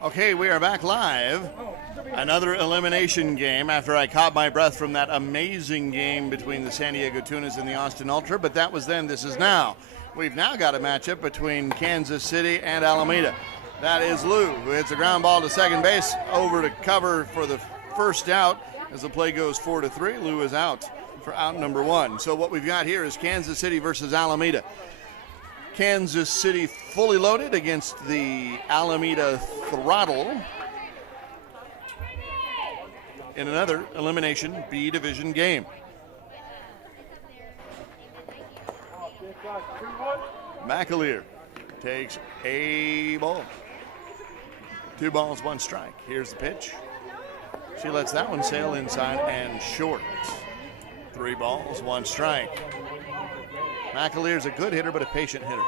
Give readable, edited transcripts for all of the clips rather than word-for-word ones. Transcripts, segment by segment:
Okay, we are back live. Another elimination game after I caught my breath from that amazing game between the San Diego Tunas and the Austin Ultra, but that was then, this is now. We've now got a matchup between Kansas City and Alameda. That is Lou, who hits a ground ball to second base over to cover for the first out. As the play goes 4-3, Lou is out for out number one. So what we've got here is Kansas City versus Alameda. Kansas City fully loaded against the Alameda Throttle in another elimination B division game. McAleer takes a ball. 2 balls, 1 strike. Here's the pitch. She lets that one sail inside and short. 3 balls, 1 strike. McAleer's a good hitter, but a patient hitter.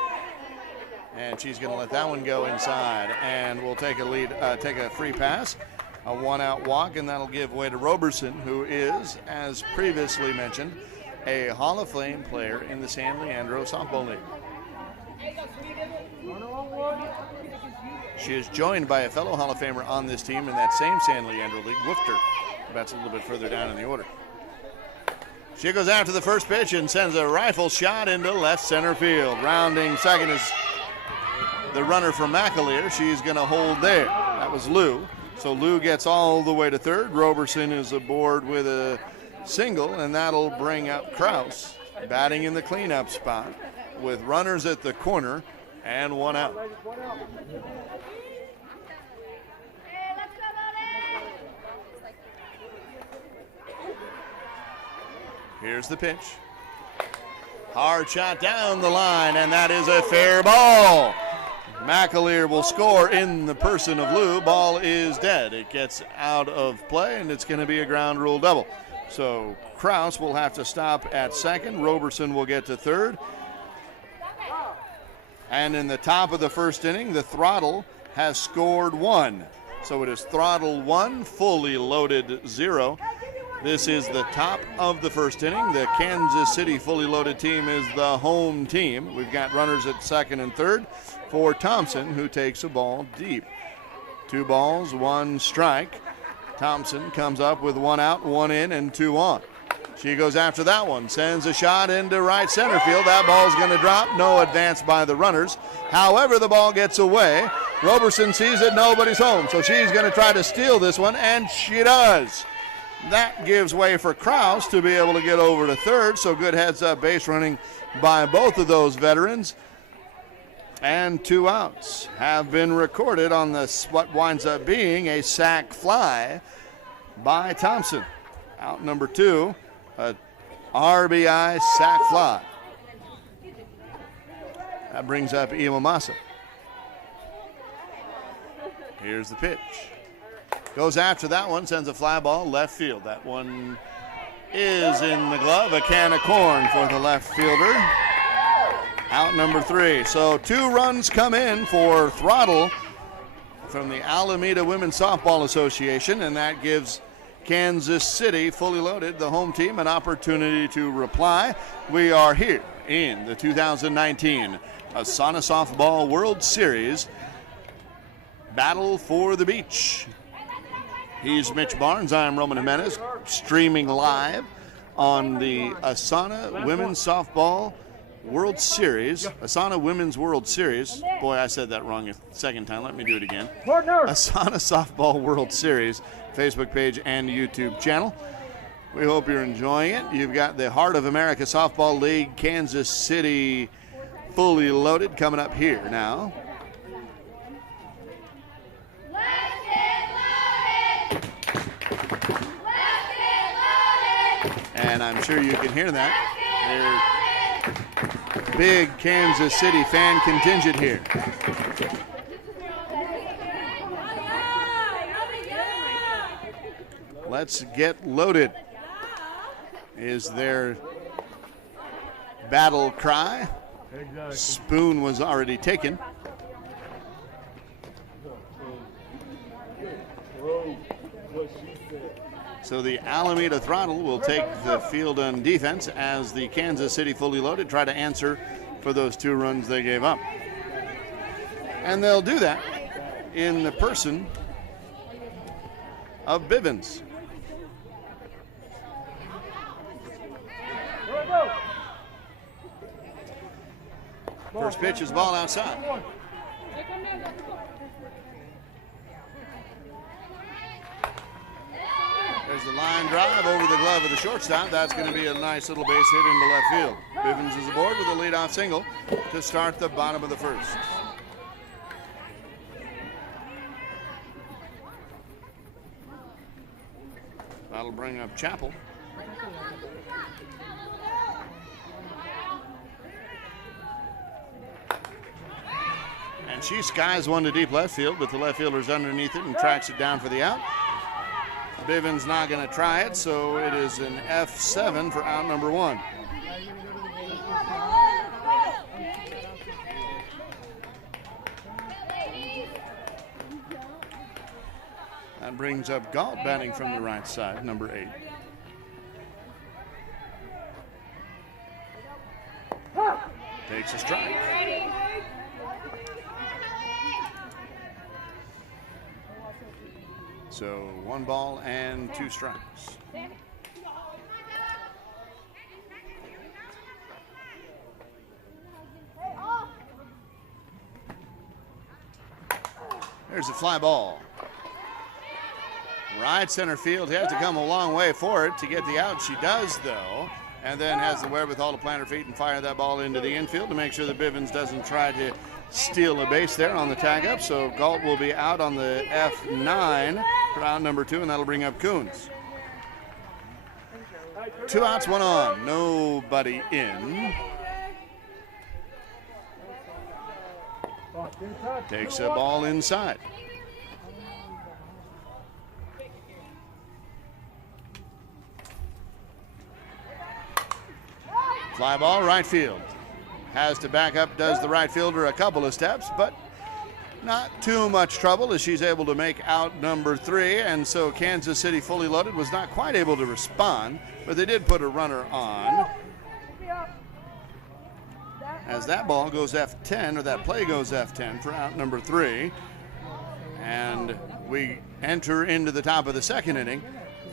And she's going to let that one go inside. And we'll take a free pass, a 1-out walk, and that'll give way to Roberson, who is, as previously mentioned, a Hall of Fame player in the San Leandro Softball League. She is joined by a fellow Hall of Famer on this team in that same San Leandro League, Woofter. That's a little bit further down in the order. She goes after the first pitch and sends a rifle shot into left center field. Rounding second is the runner from McAleer. She's going to hold there. That was Lou. So Lou gets all the way to third. Roberson is aboard with a single, and that'll bring up Kraus, batting in the cleanup spot with runners at the corner and 1 out. Here's the pitch. Hard shot down the line, and that is a fair ball. McAleer will score in the person of Lou. Ball is dead. It gets out of play, and it's going to be a ground rule double. So Kraus will have to stop at second. Roberson will get to third. And in the top of the first inning, the Throttle has scored 1. So it is Throttle 1, fully loaded 0. This is the top of the first inning. The Kansas City fully loaded team is the home team. We've got runners at second and third for Thompson, who takes a ball deep. 2 balls, 1 strike. Thompson comes up with 1 out, 1 in, and 2 on. She goes after that one, sends a shot into right center field. That ball's going to drop. No advance by the runners. However, the ball gets away. Roberson sees it, nobody's home. So she's going to try to steal this one, and she does. That gives way for Kraus to be able to get over to third. So good heads-up base running by both of those veterans. And 2 outs have been recorded on this, what winds up being a sac fly by Thompson. Out number 2, a RBI sac fly. That brings up Iwamasa. Here's the pitch. Goes after that one, sends a fly ball left field. That one is in the glove. A can of corn for the left fielder. Out number 3. So 2 runs come in for Throttle from the Alameda Women's Softball Association, and that gives Kansas City, fully loaded, the home team, an opportunity to reply. We are here in the 2019 ASANA Softball World Series. Battle for the Beach. He's Mitch Barnes. I'm Roman Jimenez, streaming live on the ASANA Women's Softball World Series. ASANA Women's World Series. Boy, I said that wrong a second time. Let me do it again. ASANA Softball World Series Facebook page and YouTube channel. We hope you're enjoying it. You've got the Heart of America Softball League, Kansas City, fully loaded, coming up here now. And I'm sure you can hear that. They're big Kansas City fan contingent here. Let's get loaded is their battle cry. Spoon was already taken. So the Alameda Throttle will take the field on defense as the Kansas City fully loaded try to answer for those 2 runs they gave up. And they'll do that in the person of Bivens. First pitch is ball outside. There's the line drive over the glove of the shortstop. That's going to be a nice little base hit into left field. Bivens is aboard with a leadoff single to start the bottom of the first. That'll bring up Chappell. And she skies one to deep left field, but the left fielder's underneath it and tracks it down for the out. Bivens not going to try it, so it is an F7 for out number 1. That brings up Galt batting from the right side, number 8. Takes a strike. So 1 ball and 2 strikes. There's a fly ball. Right center field. He has to come a long way for it to get the out. She does, though, and then has the wherewithal to plant her feet and fire that ball into the infield to make sure that Bivens doesn't try to steal a base there on the tag up. So Galt will be out on the F9 for out number 2, and that'll bring up Coons. 2 outs, 1 on. Nobody in. Takes a ball inside. Fly ball, right field. Has to back up, does the right fielder a couple of steps, but not too much trouble as she's able to make out number 3, and so Kansas City fully loaded was not quite able to respond, but they did put a runner on. As that ball goes F10, or that play goes F10 for out number 3, and we enter into the top of the second inning.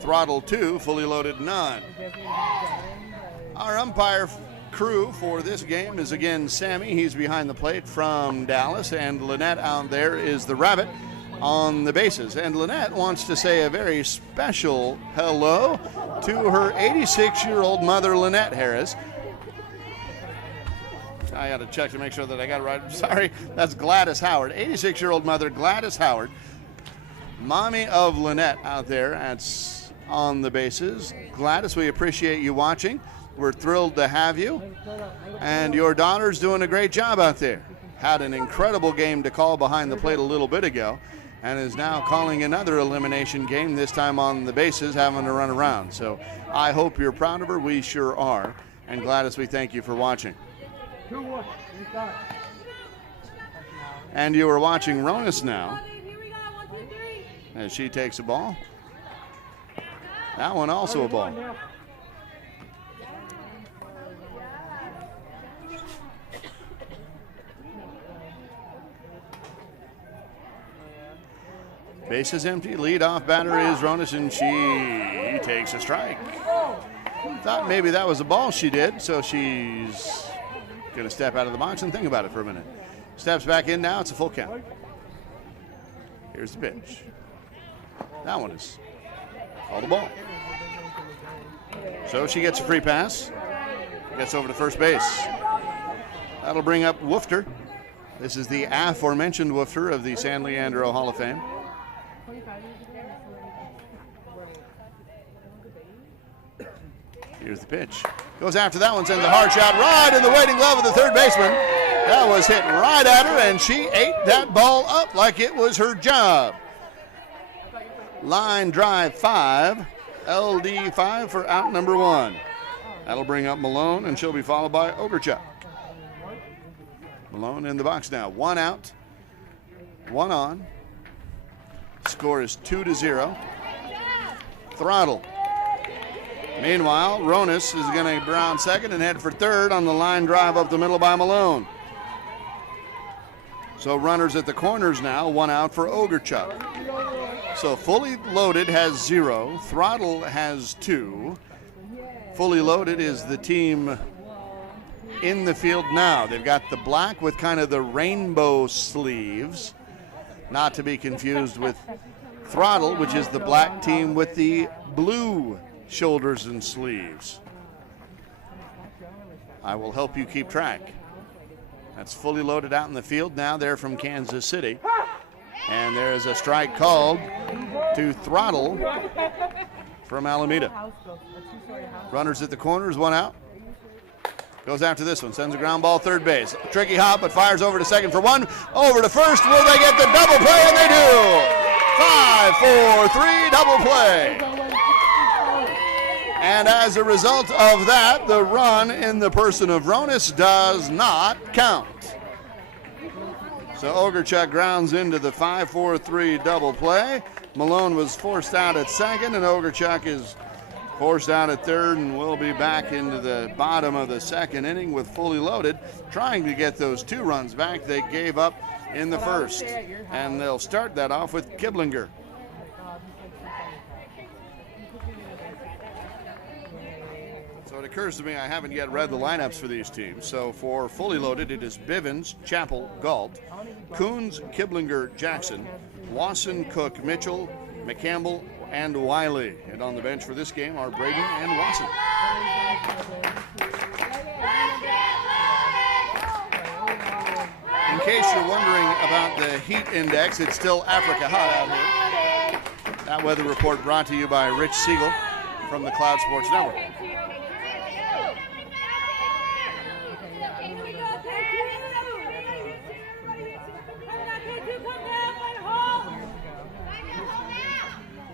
Throttle 2, fully loaded none. Our umpire crew for this game is again Sammy. He's behind the plate from Dallas, and Lynette out there is the rabbit on the bases. And Lynette wants to say a very special hello to her 86-year-old mother, Lynette Harris. I got to check to make sure that I got it right. Sorry, that's Gladys Howard. 86-year-old mother, Gladys Howard. Mommy of Lynette out there on the bases. Gladys, we appreciate you watching. We're thrilled to have you. And your daughter's doing a great job out there. Had an incredible game to call behind the plate a little bit ago, and is now calling another elimination game, this time on the bases, having to run around. So I hope you're proud of her. We sure are. And Gladys, we thank you for watching. And you are watching Ronas now as she takes a ball. That one also a ball. Base is empty. Leadoff batter is Ronas, and she takes a strike. Thought maybe that was a ball she did, so she's going to step out of the box and think about it for a minute. Steps back in now. It's a full count. Here's the pitch. That one is called a ball. So she gets a free pass. Gets over to first base. That'll bring up Woofter. This is the aforementioned Woofter of the San Leandro Hall of Fame. Here's the pitch. Goes after that one, sends a hard shot right in the waiting glove of the third baseman. That was hit right at her, and she ate that ball up like it was her job. Line drive 5, LD 5 for out number 1. That'll bring up Malone, and she'll be followed by Ogerchuk. Malone in the box now. 1 out, 1 on. Score is 2-0. Throttle. Meanwhile, Ronas is going to ground second and head for third on the line drive up the middle by Malone. So runners at the corners now, 1 out for Ogerchuk. So Fully Loaded has 0, Throttle has 2. Fully Loaded is the team in the field now. They've got the black with kind of the rainbow sleeves, not to be confused with Throttle, which is the black team with the blue shoulders and sleeves. I will help you keep track. That's Fully Loaded out in the field now. They're from Kansas City. And there's a strike called to Throttle from Alameda. Runners at the corners, 1 out. Goes after this one, sends a ground ball third base. Tricky hop, but fires over to second for 1. Over to first, will they get the double play? And they do! 5-4-3 double play. And as a result of that, the run in the person of Ronis does not count. So Ogerchuk grounds into the 5-4-3 double play. Malone was forced out at second, and Ogerchuk is forced out at third, and will be back into the bottom of the second inning with Fully Loaded, trying to get those 2 runs back they gave up in the first. And they'll start that off with Kiblinger. So it occurs to me I haven't yet read the lineups for these teams. So for Fully Loaded, it is Bivens, Chappell, Galt, Coons, Kiblinger, Jackson, Wasson, Cook, Mitchell, McCampbell, and Wiley. And on the bench for this game are Braden and Wasson. In case you're wondering about the heat index, it's still Africa hot out here. That weather report brought to you by Rich Siegel from the Cloud Sports Network.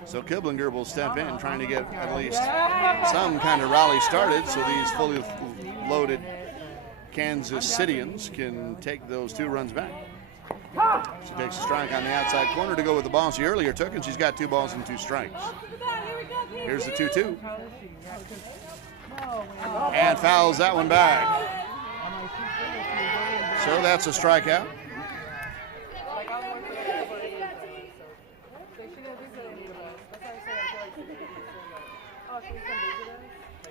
So Kiblinger will step in, trying to get at least some kind of rally started so these Fully Loaded Kansas Cityans can take those 2 runs back. She takes a strike on the outside corner to go with the ball she earlier took, and she's got 2 balls and 2 strikes. Here's the 2-2. And fouls that one back. So that's a strikeout.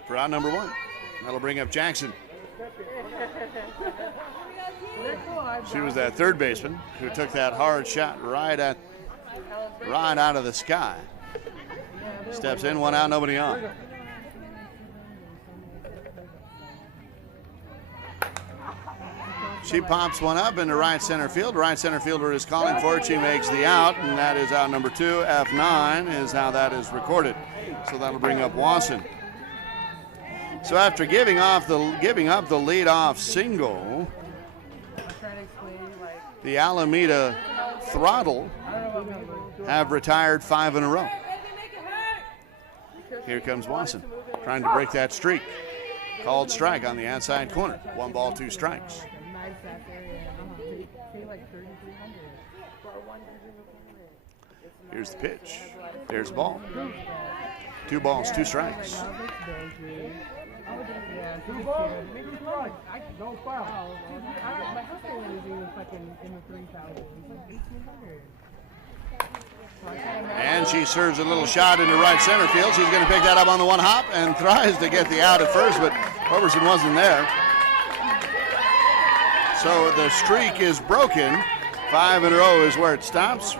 For out number 1. That'll bring up Jackson. She was that third baseman who took that hard shot right out of the sky. Steps in, 1 out, nobody on. She pops one up into right center field. Right center fielder is calling for it. She makes the out, and that is out number 2. F9 is how that is recorded. So that'll bring up Wasson. So after giving up the leadoff single, the Alameda Throttle have retired 5 in a row. Here comes Wasson, trying to break that streak. Called strike on the outside corner. 1 ball, 2 strikes. Here's the pitch. There's the ball. 2 balls, 2 strikes. And she serves a little shot into right center field. She's going to pick that up on the 1 hop and tries to get the out at first, but Roberson wasn't there. So the streak is broken. 5 in a row is where it stops.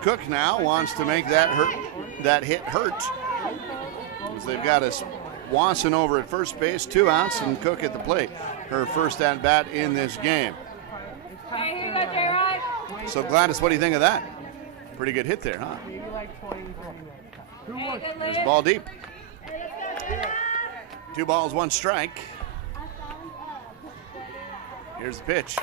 Cook now wants to make that hit hurt. As they've got a Wasson over at first base, 2 outs, and Cook at the plate. Her first at bat in this game. So Gladys, what do you think of that? Pretty good hit there, huh? There's the ball deep. 2 balls, 1 strike. Here's the pitch.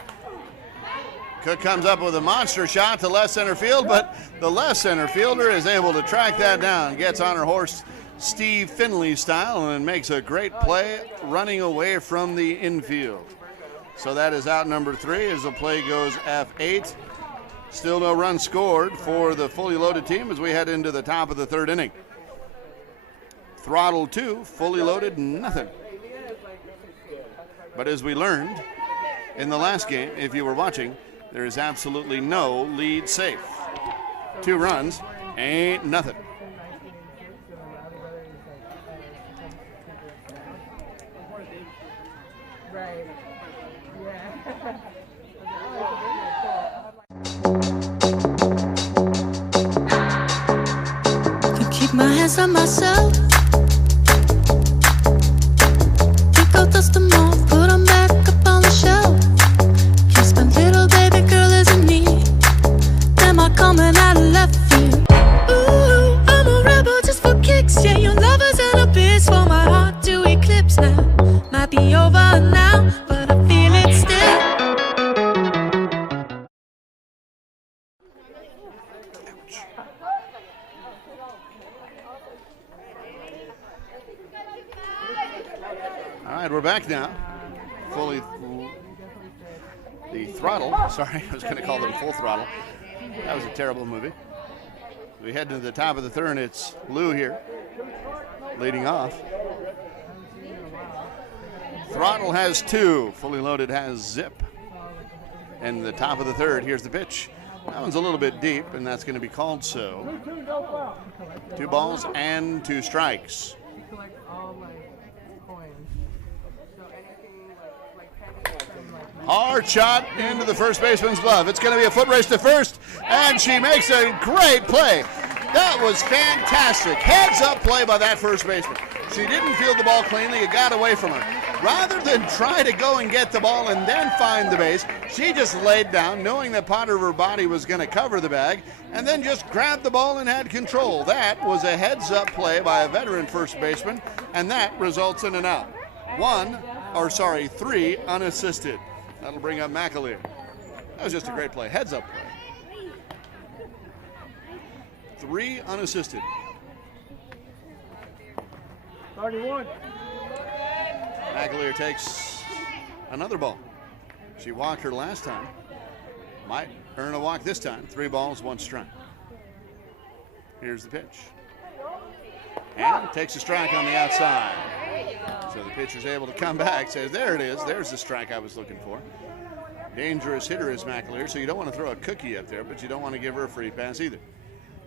Cook comes up with a monster shot to left center field, but the left center fielder is able to track that down. Gets on her horse Steve Finley style and makes a great play running away from the infield. So that is out number 3 as the play goes F8. Still no run scored for the Fully Loaded team as we head into the top of the 3rd inning. Throttle 2, Fully Loaded nothing. But as we learned in the last game, if you were watching, There is absolutely no lead safe. 2 runs ain't nothing. Right. Yeah. Can keep my hands on myself. Think I'll dust them off, put them back up on the shelf. Guess my little baby girl isn't me. Am I coming out of left field? Ooh, I'm a rebel just for kicks. Yeah, your lover's an abyss for my heart to eclipse now. Might be over now, but I feel it still. All right, we're back now. Fully the Throttle. Sorry, I was going to call them Full Throttle. That was a terrible movie. We head to the top of the third. It's Lou here, leading off. Throttle has 2. Fully Loaded has Zip. And the top of the third, here's the pitch. That one's a little bit deep, and that's going to be called so. 2 balls and 2 strikes. He collects all like coins. So anything like pennies and like Hard shot into the first baseman's glove. It's going to be a foot race to first, and she makes a great play. That was fantastic. Heads up play by that first baseman. She didn't field the ball cleanly. It got away from her. Rather than try to go and get the ball and then find the base, she just laid down, knowing that part of her body was going to cover the bag, and then just grabbed the ball and had control. That was a heads-up play by a veteran first baseman, and that results in an out. 3 unassisted. That'll bring up McAleer. That was just a great play. Heads-up play. 3 unassisted. 31. McAleer takes another ball. She walked her last time. Might earn a walk this time. 3 balls, 1 strike. Here's the pitch. And takes a strike on the outside. So the pitcher's able to come back, says, there it is. There's the strike I was looking for. Dangerous hitter is McAleer, so you don't want to throw a cookie up there, but you don't want to give her a free pass either.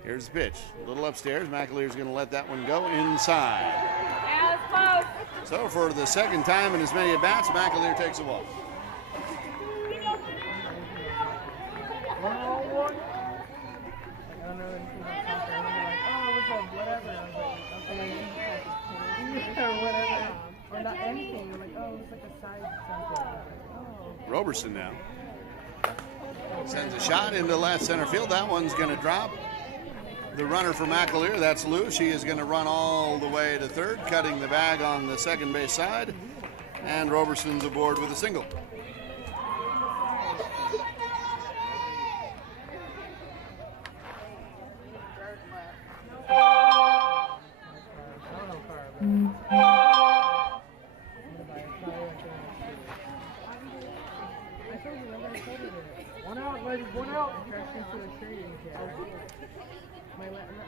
Here's the pitch. A little upstairs. McAleer's going to let that one go inside. So for the second time in as many at-bats, McAleer takes a walk. I don't know anything about something. I'm like, oh, what's up, whatever. I was like, okay, or whatever. Or not anything. I'm like, oh, it's like a side something. Like, oh. Roberson now sends a shot into left center field. That one's going to drop. The runner for McAleer, that's Lou. She is going to run all the way to third, cutting the bag on the second base side. And Roberson's aboard with a single.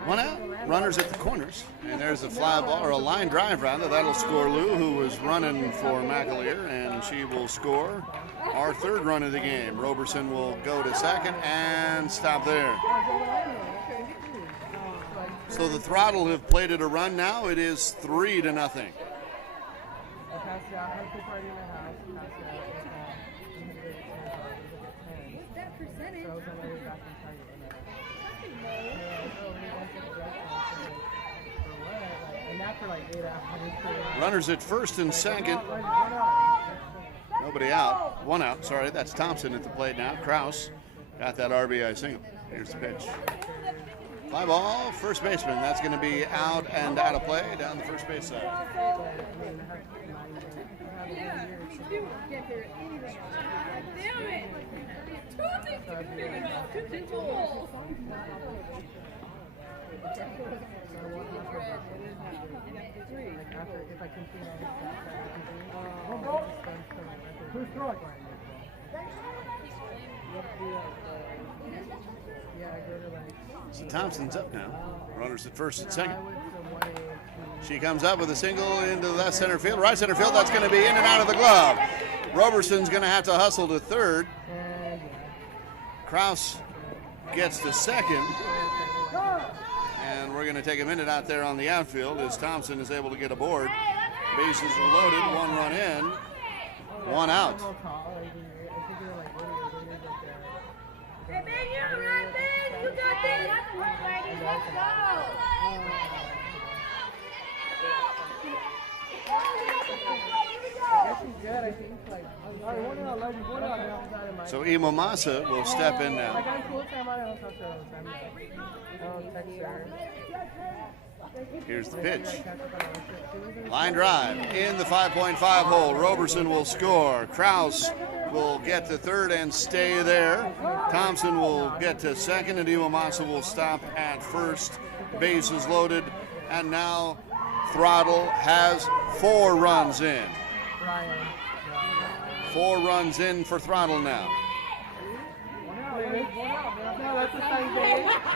One out, runners at the corners, and there's a fly ball or a line drive rather. That'll score Lou, who was running for McAleer, and she will score our 3rd run of the game. Roberson will go to second and stop there. So the Throttle have played it a run now. It is 3-0. I passed out. I had a pool party in my house. Passed out. What's that percentage? So I was on my way back in Target. And that for like 8 hours. Runners at first and second. Nobody out. 1 out. Sorry, that's Thompson at the plate now. Kraus got that RBI single. Here's the pitch. Fly ball, first baseman. That's going to be out and out of play down the first base side. So Thompson's up now. Runners at first and second. She comes up with a single into the left center field. Right center field, that's going to be in and out of the glove. Roberson's going to have to hustle to third. Kraus gets the second. And we're going to take a minute out there on the outfield as Thompson is able to get aboard. Bases are loaded, 1 run in, 1 out. Hey man, you're right, man. You got this. Let's go. So Imomasa will step in now. Here's the pitch. Line drive in the 5.5 hole. Roberson will score. Kraus will get to third and stay there. Thompson will get to second, and Imomasa will stop at first. Bases loaded, and now Throttle has 4 runs in. 4 runs in for Throttle now.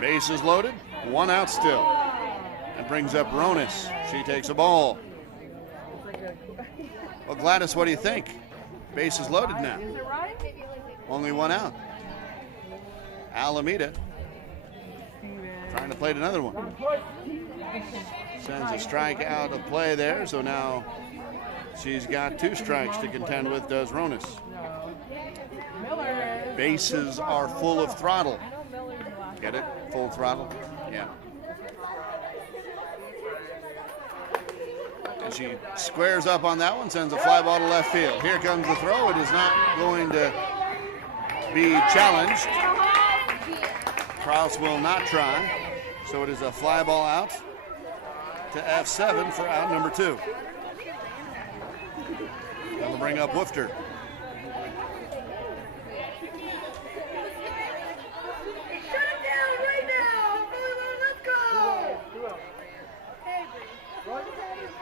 Bases loaded, 1 out still. And brings up Ronis. She takes a ball. Well, Gladys, what do you think? Bases loaded now. Only 1 out. Alameda trying to plate another one. Sends a strike out of play there, so now she's got 2 strikes to contend with, does Ronis. Bases are full of Throttle. Get it? Full Throttle? Yeah. And she squares up on that one, sends a fly ball to left field. Here comes the throw. It is not going to be challenged. Kraus will not try. So it is a fly ball out to F7 for out number 2. That'll bring up Woofter.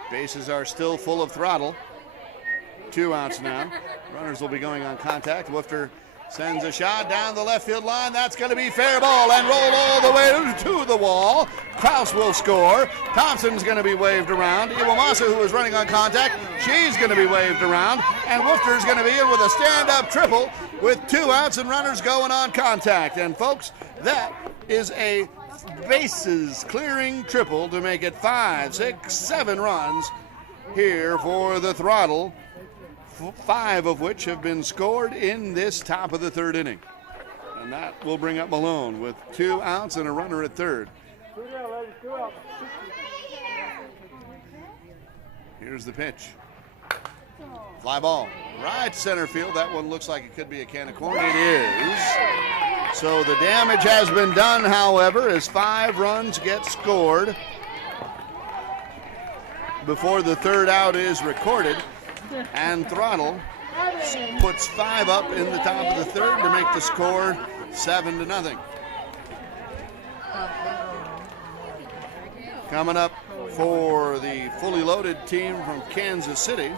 Bases are still full of Throttle. 2 outs now. Runners will be going on contact. Woofter sends a shot down the left field line. That's going to be fair ball and roll all the way to the wall. Kraus will score. Thompson's going to be waved around. Iwamasa, who is running on contact, she's going to be waved around. And Woofter's going to be in with a stand-up triple with 2 outs and runners going on contact. And folks, that is a bases clearing triple to make it 5, 6, 7 runs here for the Throttle, 5 of which have been scored in this top of the 3rd inning. And that will bring up Malone with 2 outs and a runner at third. Here's the pitch. Fly ball right center field. That one looks like it could be a can of corn. It is. So the damage has been done, however, as 5 runs get scored before the 3rd out is recorded. And Throttle puts 5 up in the top of the 3rd to make the score 7-0. Coming up for the fully loaded team from Kansas City,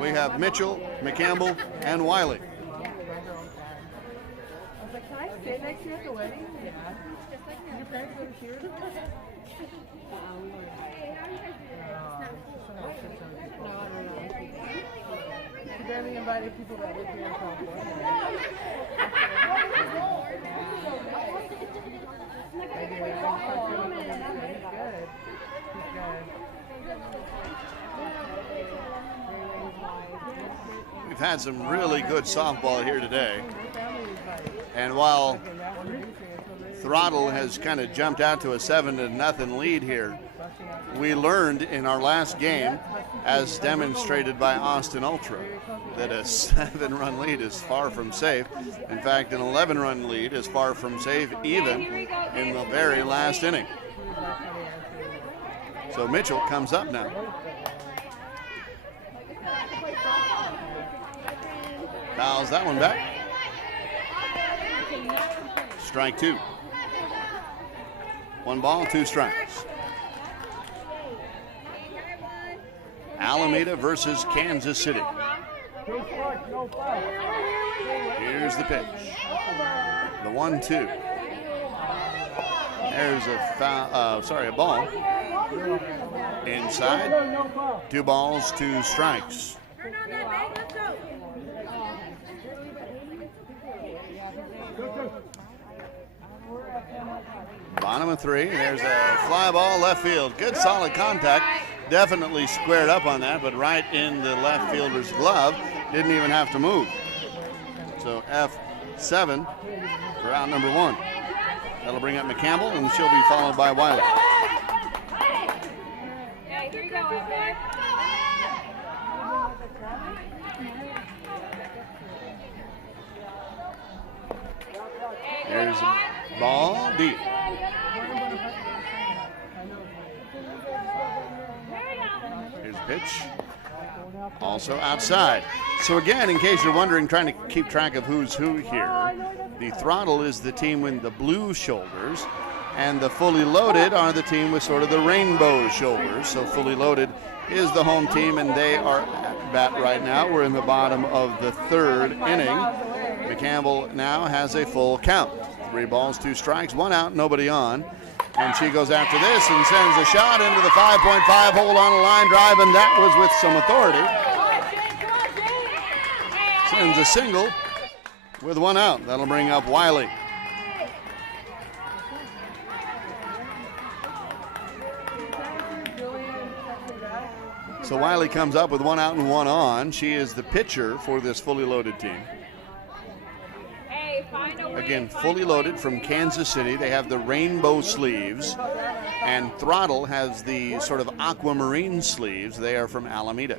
we have Mitchell, McCampbell, and Wiley. Sit next to you at the wedding? Yeah. Did your parents go to cheers? You barely invited people that live here in California. We've had some really good softball here today. And while Throttle has kind of jumped out to a 7-0 lead here, we learned in our last game, as demonstrated by Austin Ultra, that a 7-run lead is far from safe. In fact, an 11-run lead is far from safe even in the very last inning. So Mitchell comes up now. Fouls that one back. Strike 2. 1 ball, 2 strikes. Alameda versus Kansas City. Here's the pitch. The 1-2. There's a ball. Inside. 2 balls, 2 strikes. bottom of 3. There's a fly ball left field. Good solid contact. Definitely squared up on that, but right in the left fielder's glove. Didn't even have to move. So F7 for out number 1. That'll bring up McCampbell, and she'll be followed by Wiley. Here you go, Evan. There's ball deep. Here's a pitch. Also outside. So again, in case you're wondering, trying to keep track of who's who here, the Throttle is the team with the blue shoulders, and the Fully Loaded are the team with sort of the rainbow shoulders. So Fully Loaded is the home team, and they are at bat right now. We're in the bottom of the 3rd inning. McCampbell now has a full count. 3 balls, 2 strikes, 1 out, nobody on. And she goes after this and sends a shot into the 5.5 hole on a line drive, and that was with some authority. Sends a single with 1 out. That'll bring up Wiley. So Wiley comes up with 1 out and 1 on. She is the pitcher for this Fully Loaded team. Again, Fully Loaded from Kansas City. They have the rainbow sleeves, and Throttle has the sort of aquamarine sleeves. They are from Alameda,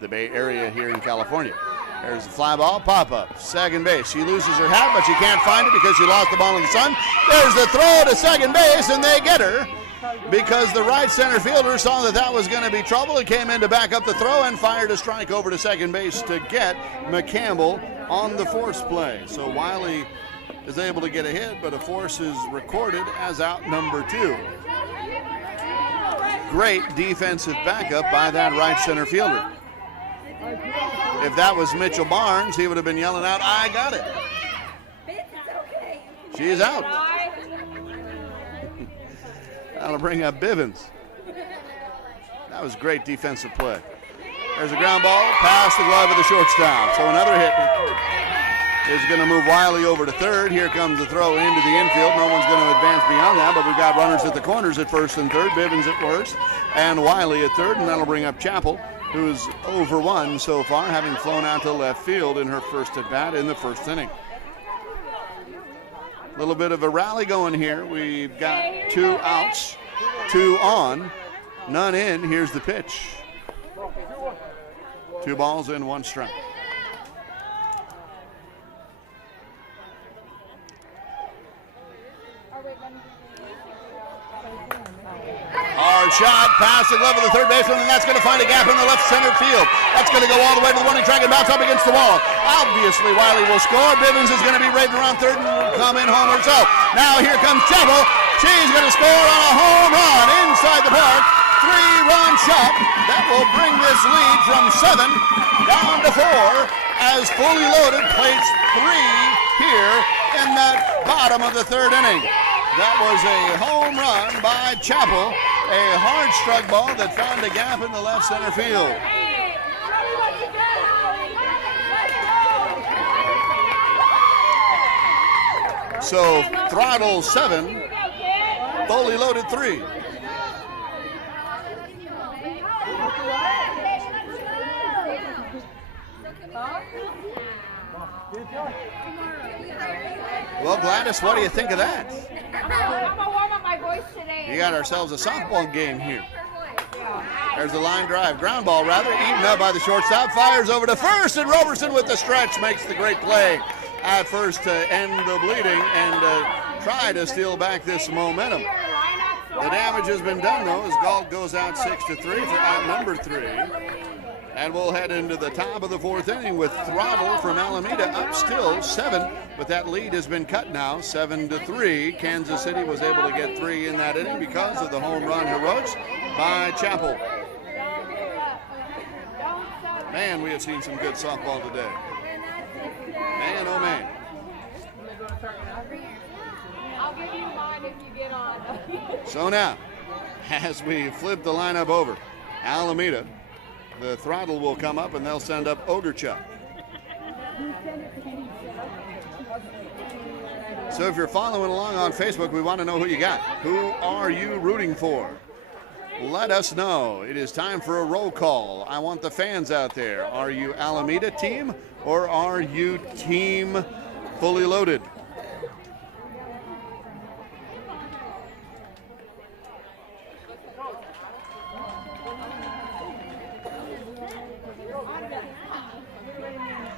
the Bay Area here in California. There's the fly ball, pop-up, second base. She loses her hat, but she can't find it because she lost the ball in the sun. There's the throw to second base, and they get her because the right center fielder saw that that was going to be trouble. He came in to back up the throw and fired a strike over to second base to get McCampbell on the force play. So Wiley is able to get a hit, but a force is recorded as out number 2. Great defensive backup by that right center fielder. If that was Mitchell Barnes, he would have been yelling out, "I got it." She's out. That'll bring up Bivens. That was great defensive play. There's a ground ball past the glove of the shortstop. So another hit is going to move Wiley over to 3rd. Here comes the throw into the infield. No one's going to advance beyond that, but we've got runners at the corners at 1st and 3rd. Bivens at worst, and Wiley at 3rd, and that'll bring up Chappell, who's over 1 so far, having flown out to left field in her first at bat in the 1st inning. A little bit of a rally going here. We've got 2 outs, 2 on, none in. Here's the pitch. 2 balls and 1 strike. Hard shot past the glove of the third baseman, and that's going to find a gap in the left center field. That's going to go all the way to the warning track and bounce up against the wall. Obviously, Wiley will score. Bivens is going to be rated around 3rd and will come in home herself. Now here comes Chappell. She's going to score on a home run inside the park. 3-run shot. That will bring this lead from 7 down to 4 as Fully Loaded plates 3 here in the bottom of the 3rd inning. That was a home run by Chappell, a hard struck ball that found a gap in the left center field. So Throttle 7, Fully Loaded 3. Well, Gladys, what do you think of that? I'm gonna warm up my voice today. We got ourselves a softball game here. There's the line drive, ground ball rather, eaten up by the shortstop, fires over to 1st, and Roberson with the stretch makes the great play at 1st to end the bleeding and try to steal back this momentum. The damage has been done though, as Galt goes out 6-3 for out number 3. And we'll head into the top of the 4th inning with Throttle from Alameda up still 7, but that lead has been cut now 7-3. Kansas City was able to get 3 in that inning because of the home run heroics by Chappell. Man, we have seen some good softball today. Man, oh man. I'll give you mine if you get on. So now, as we flip the lineup over, Alameda, the Throttle will come up and they'll send up Ogerchuk. So if you're following along on Facebook, we want to know who you got. Who are you rooting for? Let us know. It is time for a roll call. I want the fans out there. Are you Alameda team or are you team Fully Loaded?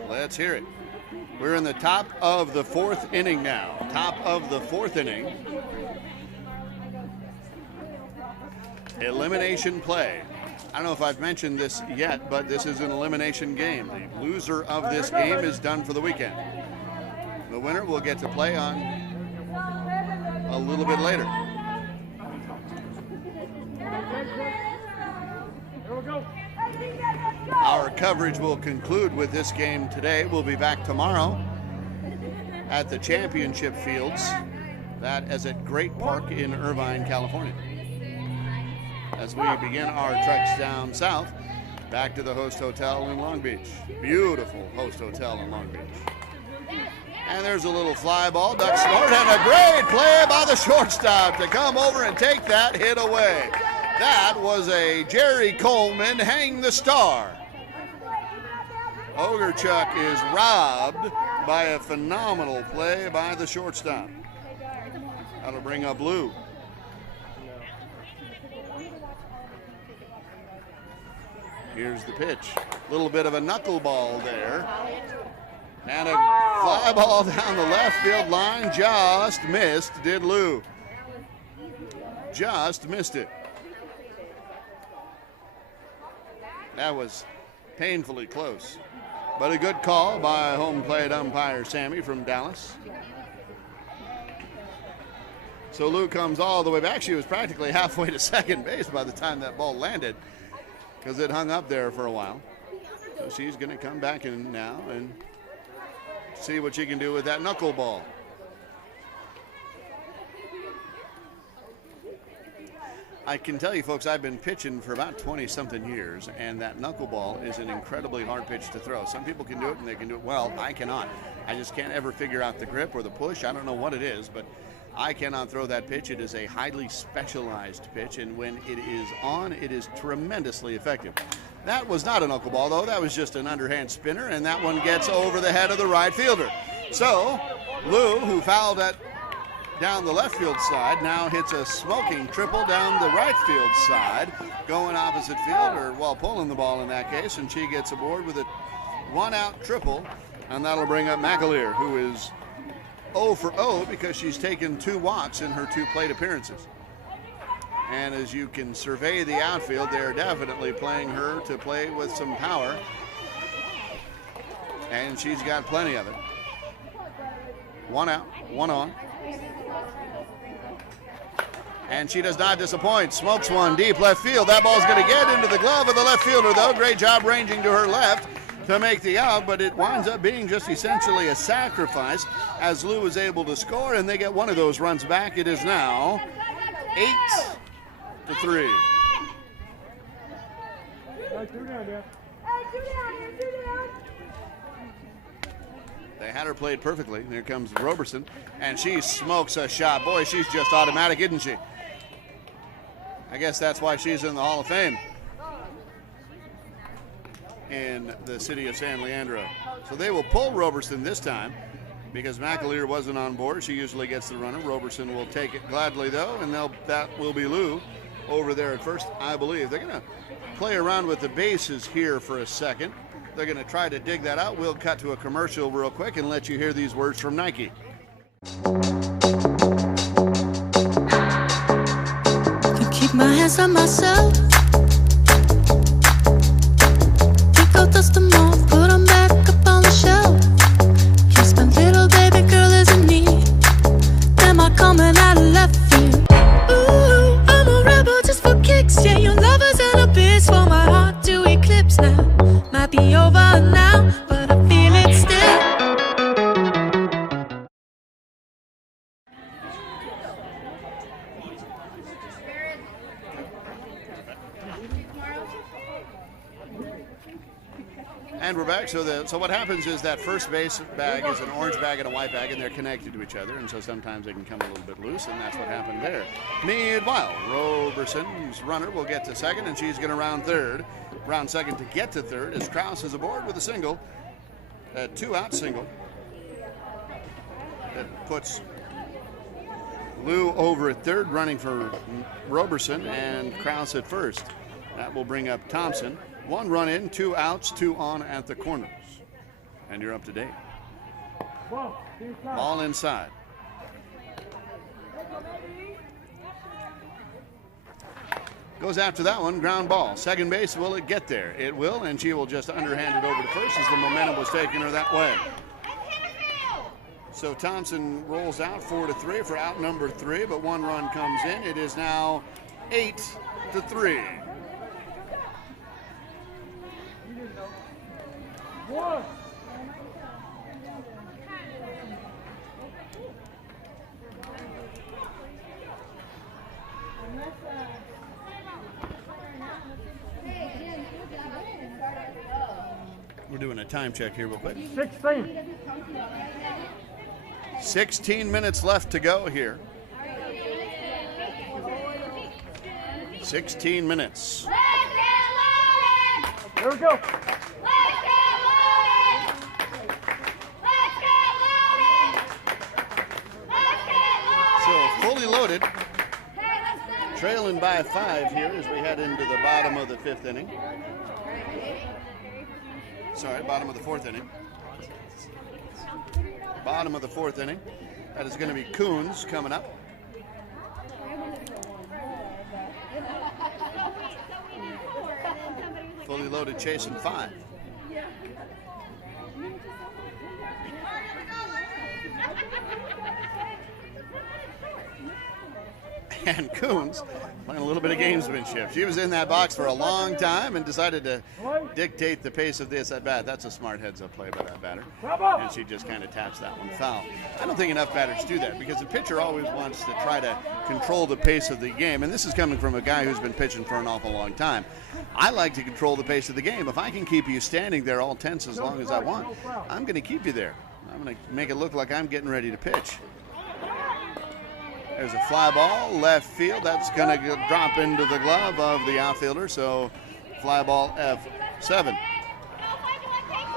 Let's hear it. We're in the top of the fourth inning now. Top of the fourth inning. Elimination play. I don't know if I've mentioned this yet, but this is an elimination game. The loser of this game is done for the weekend. The winner will get to play on a little bit later. Our coverage will conclude with this game today. We'll be back tomorrow at the championship fields. That is at Great Park in Irvine, California. As we begin our treks down south, back to the Host Hotel in Long Beach. Beautiful Host Hotel in Long Beach. And there's a little fly ball, duck short, and a great play by the shortstop to come over and take that hit away. That was a Jerry Coleman hang the star. Ogerchuk is robbed by a phenomenal play by the shortstop. That'll bring up Lou. Here's the pitch. A little bit of a knuckleball there. And a fly ball down the left field line. Just missed, did Lou. Just missed it. That was painfully close. But a good call by home plate umpire Sammy from Dallas. So Lou comes all the way back. She was practically halfway to second base by the time that ball landed, because it hung up there for a while. So she's going to come back in now and see what she can do with that knuckleball. I can tell you, folks, I've been pitching for about 20-something years, and that knuckleball is an incredibly hard pitch to throw. Some people can do it, and they can do it well. I cannot. I just can't ever figure out the grip or the push. I don't know what it is, but I cannot throw that pitch. It is a highly specialized pitch, and when it is on, it is tremendously effective. That was not a knuckleball, though. That was just an underhand spinner, and that one gets over the head of the right fielder. So Lou, who fouled at down the left field side, now hits a smoking triple down the right field side, going opposite field, or well, pulling the ball in that case, and she gets aboard with a one-out triple, and that'll bring up McAleer, who is 0 for 0 because she's taken 2 walks in her 2 plate appearances. And as you can survey the outfield, they're definitely playing her to play with some power, and she's got plenty of it. 1 out, 1 on. And she does not disappoint. Smokes one deep left field. That ball's going to get into the glove of the left fielder, though. Great job ranging to her left to make the out, but it winds up being just essentially a sacrifice as Lou is able to score, and they get one of those runs back. It is now 8-3. They had her played perfectly. Here comes Roberson, and she smokes a shot. Boy, she's just automatic, isn't she? I guess that's why she's in the Hall of Fame in the city of San Leandro. So they will pull Roberson this time because McAleer wasn't on board. She usually gets the runner. Roberson will take it gladly, though, and that will be Lou over there at first, I believe. They're going to play around with the bases here for a second. They're going to try to dig that out. We'll cut to a commercial real quick and let you hear these words from Nike. Can keep my hands on myself. Pick out dust them all, put them back up on the shelf. Yes, my little baby girl is in need. Am I coming out of left field? Ooh, I'm a rebel just for kicks. Yeah, your love is an abyss for my heart to eclipse now. Might be over now, but I feel it still. And we're back. So what happens is that first base bag is an orange bag and a white bag, and they're connected to each other, and so sometimes they can come a little bit loose, and that's what happened there. Meanwhile, Roberson's runner will get to second, and she's going to round second to get to third, as Krause is aboard with a single, a 2-out single. That puts Lou over at third, running for Roberson, and Krause at first. That will bring up Thompson. 1 run in, 2 outs, 2 on at the corners. And you're up to date. Ball inside. Goes after that one, ground ball. Second base, will it get there? It will, and she will just underhand it over to first as the momentum was taking her that way. So Thompson rolls out 4-3 for out number 3, but 1 run comes in. It is now 8-3. We're doing a time check here real quick. 16 minutes left to go here. 16 minutes. Here we go. So fully loaded. Trailing by 5 here as we head into the bottom of the 5th inning. Sorry, bottom of the 4th inning. Bottom of the 4th inning. That is going to be Coons coming up. Fully loaded, chasing 5. And Coons playing a little bit of gamesmanship. She was in that box for a long time and decided to dictate the pace of this at bat. That's a smart heads-up play by that batter. And she just kind of taps that one foul. I don't think enough batters do that because the pitcher always wants to try to control the pace of the game. And this is coming from a guy who's been pitching for an awful long time. I like to control the pace of the game. If I can keep you standing there all tense as long as I want, I'm going to keep you there. I'm going to make it look like I'm getting ready to pitch. There's a fly ball, left field. That's going to drop into the glove of the outfielder. So fly ball F7.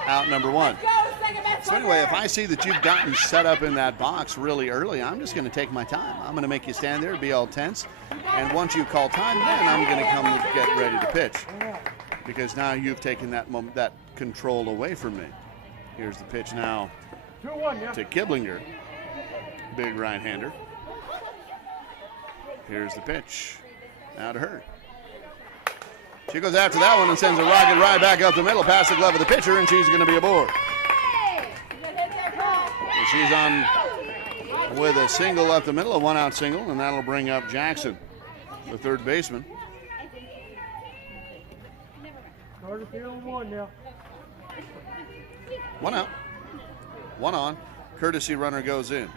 Out number 1. So anyway, if I see that you've gotten set up in that box really early, I'm just going to take my time. I'm going to make you stand there, be all tense. And once you call time, then I'm going to come and get ready to pitch. Because now you've taken that control away from me. Here's the pitch now to Kiblinger. Big right-hander. Here's the pitch. Now to her. She goes after that one and sends a rocket right back up the middle, past the glove of the pitcher, and she's going to be aboard. So she's on with a single up the middle, a 1-out single, and that'll bring up Jackson, the third baseman. One out. 1 on. Courtesy runner goes in.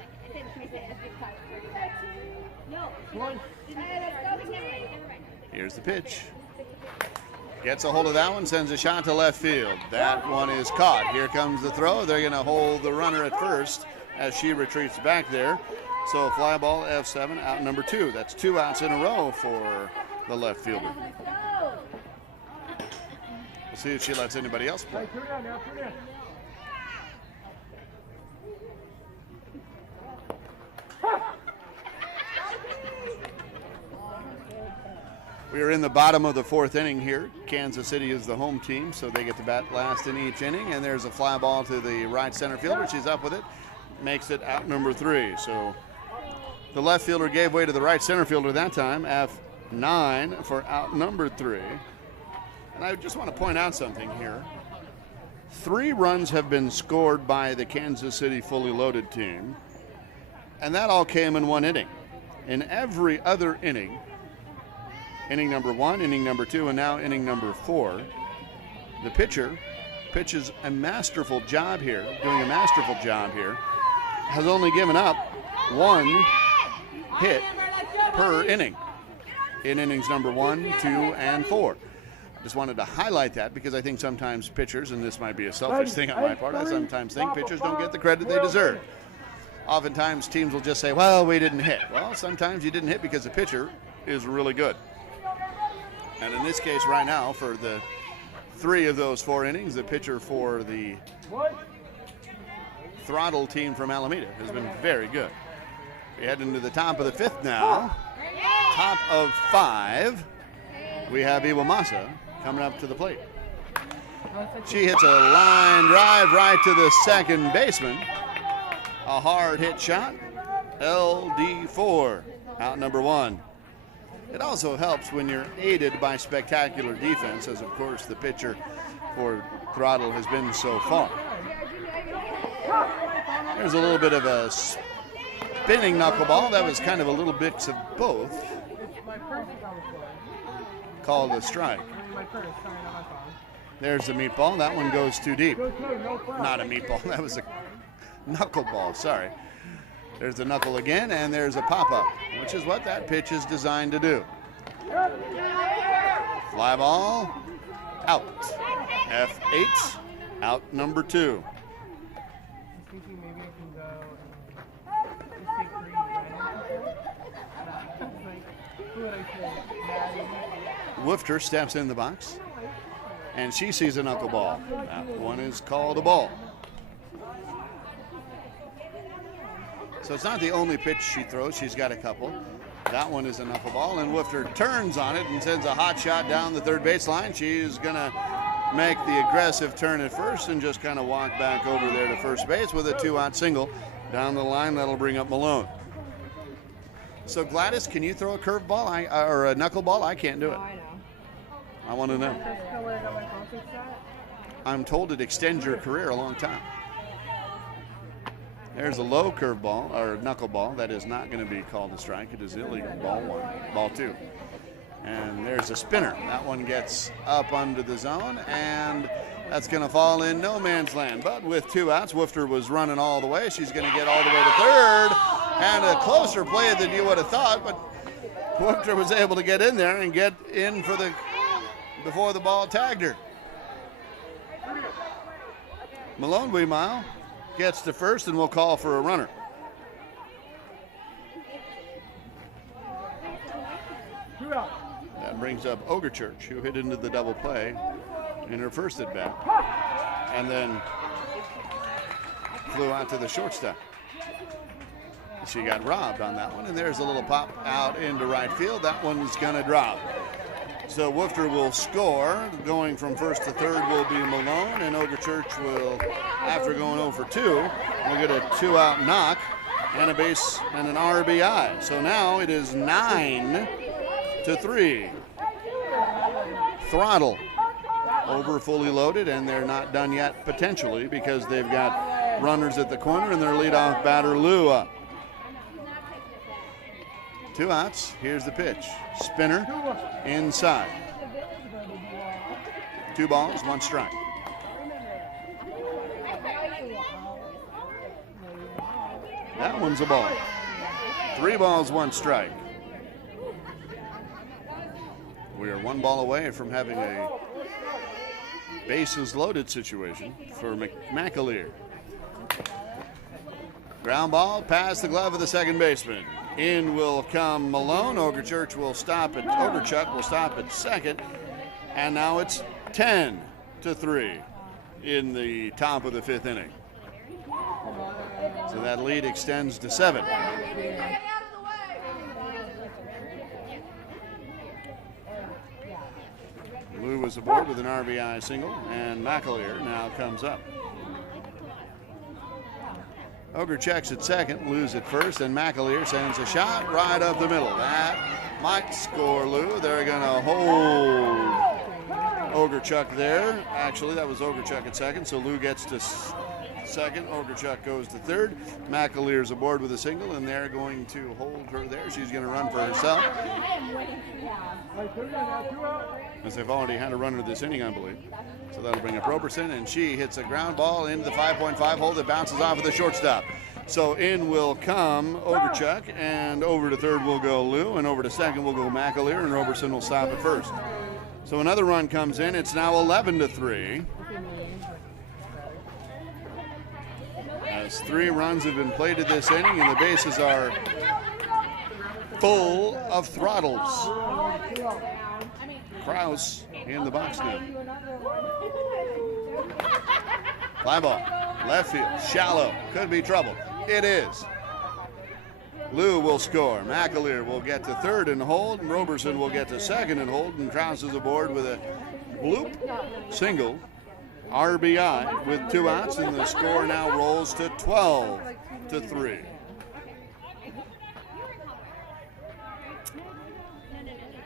Here's the pitch. Gets a hold of that one, sends a shot to left field. That one is caught. Here comes the throw. They're going to hold the runner at first as she retreats back there. So fly ball F7, out number 2. That's 2 outs in a row for the left fielder. We'll see if she lets anybody else play. We are in the bottom of the 4th inning here. Kansas City is the home team, so they get to bat last in each inning. And there's a fly ball to the right center fielder. She's up with it. Makes it out number 3. So the left fielder gave way to the right center fielder that time. F9 for out number 3. And I just want to point out something here. 3 runs have been scored by the Kansas City fully loaded team. And that all came in 1 inning. In every other inning, inning number 1, inning number 2, and now inning number 4, the pitcher pitches a masterful job here, has only given up 1 hit per inning in innings number 1, 2, and 4. Just wanted to highlight that because I think sometimes pitchers, and this might be a selfish thing on my part, I sometimes think pitchers don't get the credit they deserve. Oftentimes teams will just say, well, we didn't hit. Well, sometimes you didn't hit because the pitcher is really good. And in this case right now, for the 3 of those 4 innings, the pitcher for the Throttle team from Alameda has been very good. We head into the top of the 5th now. Top of 5, we have Iwamasa coming up to the plate. She hits a line drive right to the second baseman. A hard hit shot. LD4, out number 1. It also helps when you're aided by spectacular defense, as of course the pitcher for Throttle has been so far. There's a little bit of a spinning knuckleball. That was kind of a little mix of both. Called a strike. There's the meatball. That one goes too deep. Not a meatball. That was a knuckleball. Sorry. There's the knuckle again, and there's a pop-up, which is what that pitch is designed to do. Fly ball. Out. F8. Out number 2. Woofter steps in the box, and she sees a knuckleball. That one is called a ball. So it's not the only pitch she throws. She's got a couple. That one is a knuckleball, and Woofter turns on it and sends a hot shot down the third baseline. She's going to make the aggressive turn at first and just kind of walk back over there to first base with a 2-out single down the line. That'll bring up Malone. So Gladys, can you throw a curveball or a knuckleball? I can't do it. I want to know. I'm told it extends your career a long time. There's a low curveball or knuckleball that is not going to be called a strike. It is illegal. Ball 1, ball 2. And there's a spinner. That one gets up under the zone, and that's going to fall in no man's land. But with 2 outs, Woofter was running all the way. She's going to get all the way to third, and a closer play than you would have thought. But Woofter was able to get in there and get in for the before the ball tagged her. Malone Weemile gets to first, and we'll call for a runner. That brings up Ogerchurch, who hit into the double play in her first at bat, and then flew out to the shortstop. She got robbed on that one, and there's a little pop out into right field. That one's going to drop. So Woofter will score. Going from first to third will be Malone, and Ogerchurch will, after going 0 for 2, will get a 2-out knock and a base and an RBI. So now it is 9-3. Throttle over fully loaded, and they're not done yet potentially because they've got runners at the corner and their leadoff batter Lou up. 2 outs. Here's the pitch. Spinner inside. 2 balls, 1 strike. That one's a ball. 3 balls, 1 strike. We are 1 ball away from having a bases loaded situation for McAleer. Ground ball past the glove of the second baseman. In will come Malone. Ogerchurch will stop at Ogerchuk will stop at second, and now it's 10-3 in the top of the 5th inning. So that lead extends to 7. Lou was aboard with an RBI single, and McAleer now comes up. Ogerchuk's at second, Lou's at first, and McAleer sends a shot right up the middle. That might score Lou. They're going to hold Ogerchuk there. Actually, that was Ogerchuk at second, so Lou gets to second. Ogerchuk goes to third. McAleer's aboard with a single, and they're going to hold her there. She's going to run for herself, as they've already had a runner this inning, I believe. So that'll bring up Roberson, and she hits a ground ball into the 5.5 hole that bounces off of the shortstop. So in will come Ogerchuk, and over to third will go Lou, and over to second will go McAleer, and Roberson will stop at first. So another run comes in. It's now 11-3. As 3 runs have been played at this inning, and the bases are full of throttles. Kraus in the box now. Fly ball, left field, shallow, could be trouble. It is. Lou will score. McAleer will get to third and hold, and Roberson will get to second and hold, and Kraus is aboard with a bloop single. RBI with 2 outs, and the score now rolls to 12-3.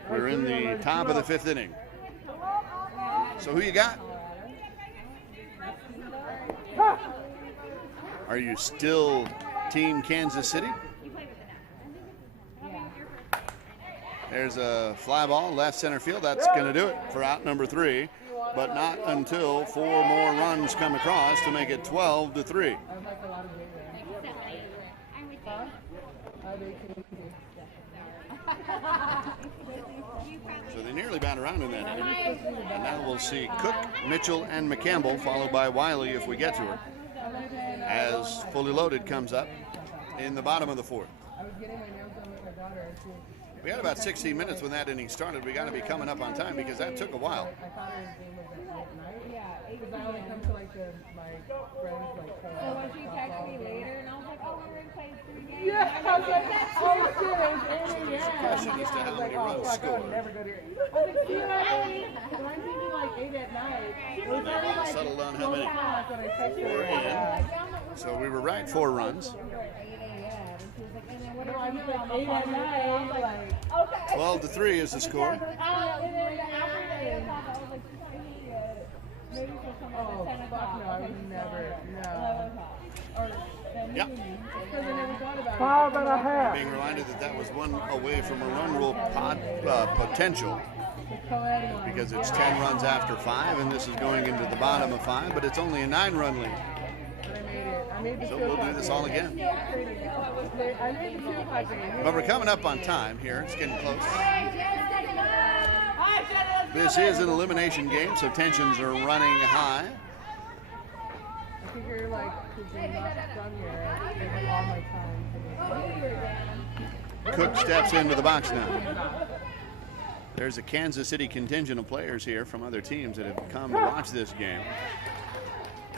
We're in the top of the 5th inning. So who you got? Are you still Team Kansas City? There's a fly ball, left center field. That's going to do it for out number 3, but not until 4 more runs come across to make it 12-3. So they nearly bat around in that inning. And now we'll see Cook, Mitchell, and McCampbell, followed by Wiley if we get to her, as Fully Loaded comes up in the bottom of the 4th. We had about 16 minutes when that inning started. We got to be coming up on time because that took a while. Yeah, I was like, oh shit, There's a question as to how many runs scored. I'm thinking like 8 at night. Settled on how many? 4 in. So we were right, 4 runs. 12-3 is the score. Oh, fuck no, I would never, no. Yep. Being reminded that was 1 away from a run rule potential because it's 10 runs after 5, and this is going into the bottom of 5, but it's only a 9-run lead. So we'll do this all again. But we're coming up on time here. It's getting close. This is an elimination game, so tensions are running high. I figure like being not from here, I give all my time. Cook steps into the box now. There's a Kansas City contingent of players here from other teams that have come to watch this game.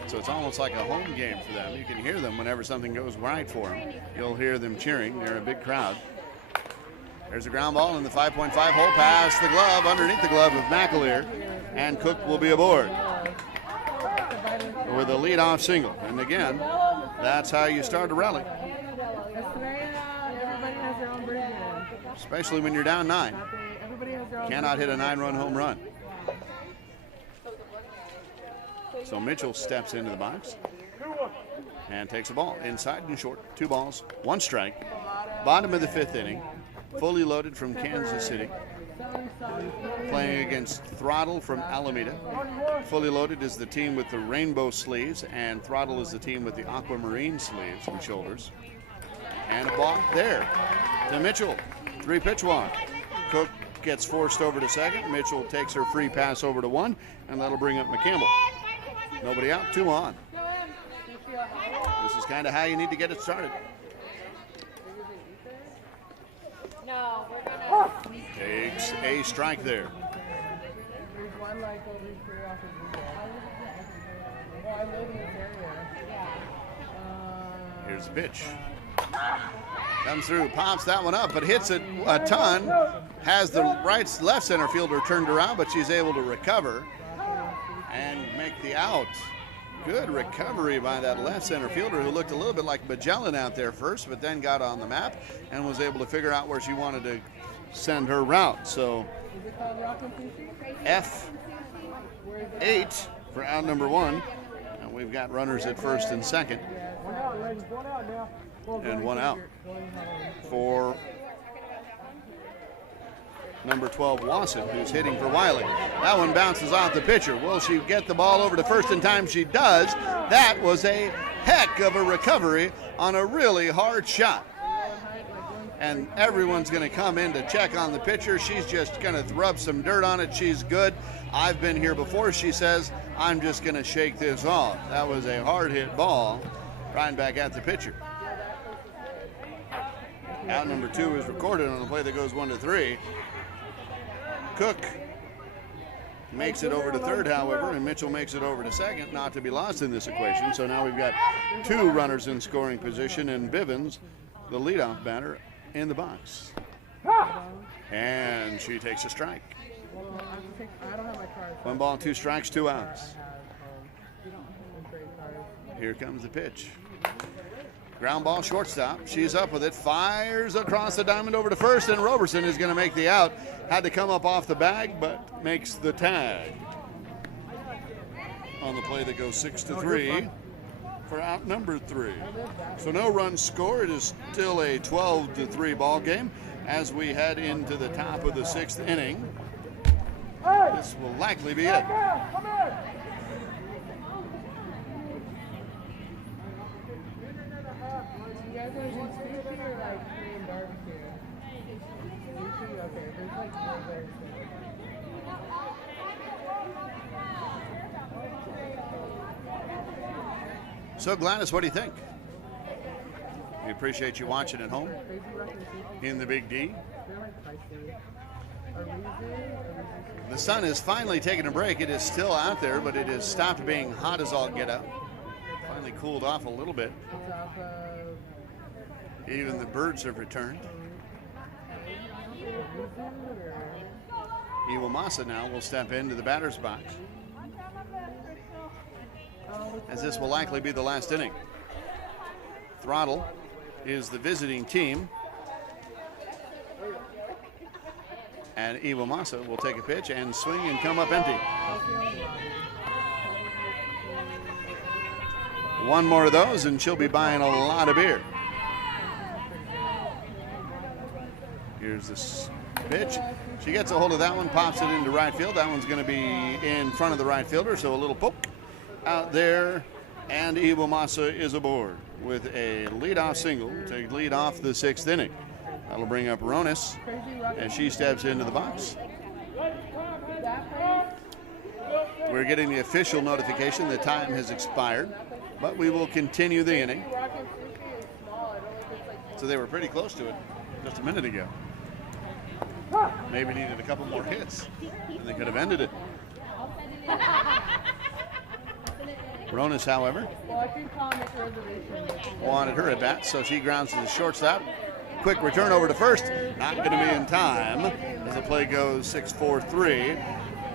So it's almost like a home game for them. You can hear them whenever something goes right for them. You'll hear them cheering. They're a big crowd. There's a ground ball in the 5.5 hole past the glove, underneath the glove of McAleer, and Cook will be aboard with a leadoff single. And again, that's how you start a rally, especially when you're down 9. Cannot hit a 9-run home run. So Mitchell steps into the box and takes a ball inside and short. 2 balls, 1 strike. Bottom of the 5th inning. Fully Loaded from Kansas City, playing against Throttle from Alameda. Fully Loaded is the team with the rainbow sleeves, and Throttle is the team with the aquamarine sleeves and shoulders. And a ball there to Mitchell. 3-pitch walk. Cook gets forced over to second. Mitchell takes her free pass over to 1, and that'll bring up McCampbell. Nobody out, 2 on. This is kind of how you need to get it started. No, we're gonna. Takes a strike there. There's one like over here off of the I live in this area. Here's the pitch. Comes through, pops that one up, but hits it a ton. Has the left center fielder turned around, but she's able to recover and make the out. Good recovery by that left center fielder who looked a little bit like Magellan out there first, but then got on the map and was able to figure out where she wanted to send her route. So F8 for out number 1. And we've got runners at first and second. And 1 out for number 12, Wasson, who's hitting for Wiley. That one bounces off the pitcher. Will she get the ball over to first in time? She does. That was a heck of a recovery on a really hard shot. and everyone's going to come in to check on the pitcher. She's just going to rub some dirt on it. She's good. I've been here before, she says. I'm just going to shake this off. That was a hard hit ball right back at the pitcher. Out number 2 is recorded on the play that goes 1-3. Cook makes it over to third, however, and Mitchell makes it over to second, not to be lost in this equation. So now we've got 2 runners in scoring position, and Bivens, the leadoff batter, in the box. And she takes a strike. I don't have my cards. 1 ball, 2 strikes, 2 outs. Here comes the pitch. Ground ball, shortstop. She's up with it, fires across the diamond over to first, and Roberson is going to make the out. Had to come up off the bag, but makes the tag. On the play that goes 6-3 for out number 3. So no runs scored. It is still a 12-3 ball game as we head into the top of the 6th inning. This will likely be it. So Gladys, what do you think? We appreciate you watching at home in the Big D. The sun is finally taking a break. It is still out there, but it has stopped being hot as all get out. Finally cooled off a little bit. Even the birds have returned. Iwamasa now will step into the batter's box, as this will likely be the last inning. Throttle is the visiting team, and Iwamasa will take a pitch and swing and come up empty. 1 more of those and she'll be buying a lot of beer. Here's this pitch. She gets a hold of that one, pops it into right field. That one's going to be in front of the right fielder, so a little poke out there, and Iwamasa is aboard with a leadoff single to lead off the 6th inning. That'll bring up Ronis as she steps into the box. We're getting the official notification that time has expired, but we will continue the inning. So they were pretty close to it just a minute ago. Maybe needed a couple more hits, and they could have ended it. Ronis, however, wanted her at bat, so she grounds to the shortstop. Quick return over to first, not going to be in time as the play goes 6-4-3.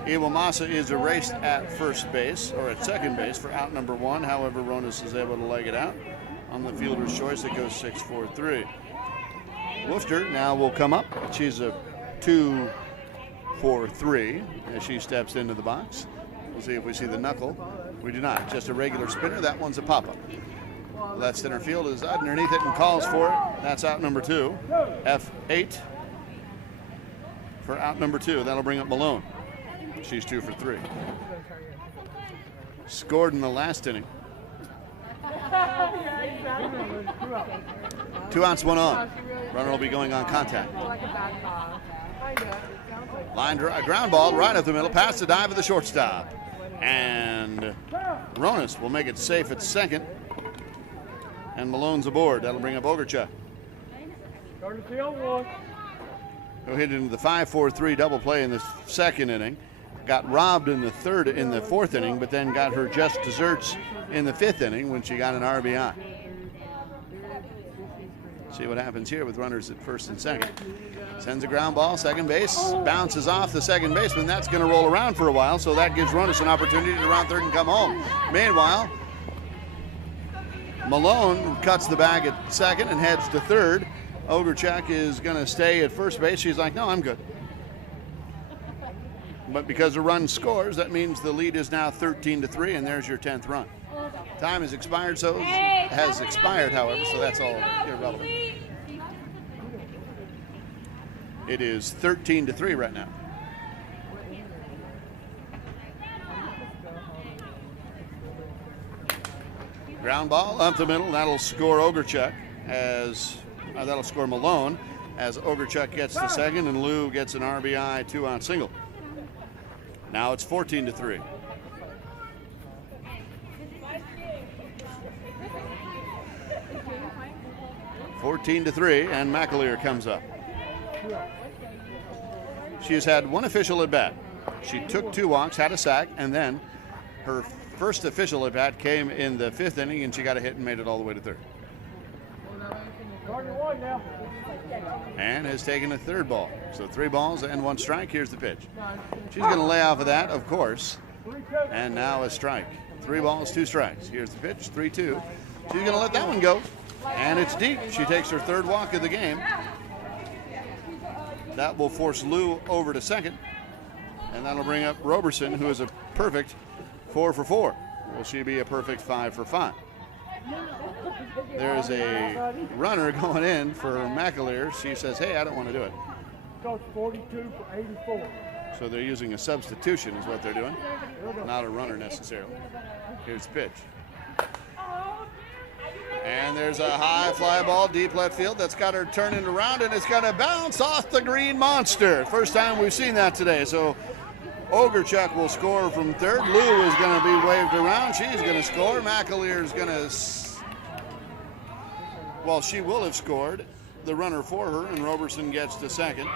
Iwamasa is erased at first base, or at second base, for out number 1. However, Ronis is able to leg it out on the fielder's choice. It goes 6-4-3. Woofter now will come up. She's a 2-4-3 as she steps into the box. We'll see if we see the knuckle. We do not. Just a regular spinner. That one's a pop-up. Left center field is underneath it and calls for it. That's out number 2. F8 for out number 2. That'll bring up Malone. She's 2 for 3. Scored in the last inning. 2 outs, 1 on. Runner will be going on contact. Line ground ball right up the middle, past the dive of the shortstop. And Ronis will make it safe at second. And Malone's aboard. That'll bring up Ogerchuk. Who hit into the 5-4-3 double play in the 2nd inning. Got robbed in the 4th inning, but then got her just desserts in the 5th inning when she got an RBI. See what happens here with runners at first and second. Sends a ground ball, second base, bounces off the second baseman. That's going to roll around for a while, so that gives runners an opportunity to round third and come home. Meanwhile, Malone cuts the bag at second and heads to third. Ogerchuk is going to stay at first base. She's like, no, I'm good. But because a run scores, that means the lead is now 13-3, and there's your 10th run. Time has expired, however, so that's all irrelevant. It is 13-3 right now. Ground ball up the middle. That'll score Ogerchuk that'll score Malone as Ogrechuk gets the second and Lou gets an RBI 2-out single. Now it's 14-3. And McAleer comes up. She has had one official at bat. She took 2 walks, had a sack, and then her first official at bat came in the 5th inning, and she got a hit and made it all the way to 3rd. And has taken a 3rd ball. So 3 balls and 1 strike. Here's the pitch. She's going to lay off of that, of course. And now a strike. 3 balls, 2 strikes. Here's the pitch, 3-2. She's going to let that one go. And it's deep. She takes her 3rd walk of the game. That will force Lou over to second. And that'll bring up Roberson, who is a perfect 4 for 4. Will she be a perfect 5 for 5? There's a runner going in for McAleer. She says, hey, I don't want to do it. Goes 42 for 84. So they're using a substitution is what they're doing. Not a runner necessarily. Here's the pitch. And there's a high fly ball deep left field that's got her turning around, and it's going to bounce off the green monster. First time we've seen that today. So Ogrechuk will score from 3rd. Lou is going to be waved around. She's going to score. McAleer is going to, well, she will have scored. The runner for her, and Roberson gets to second.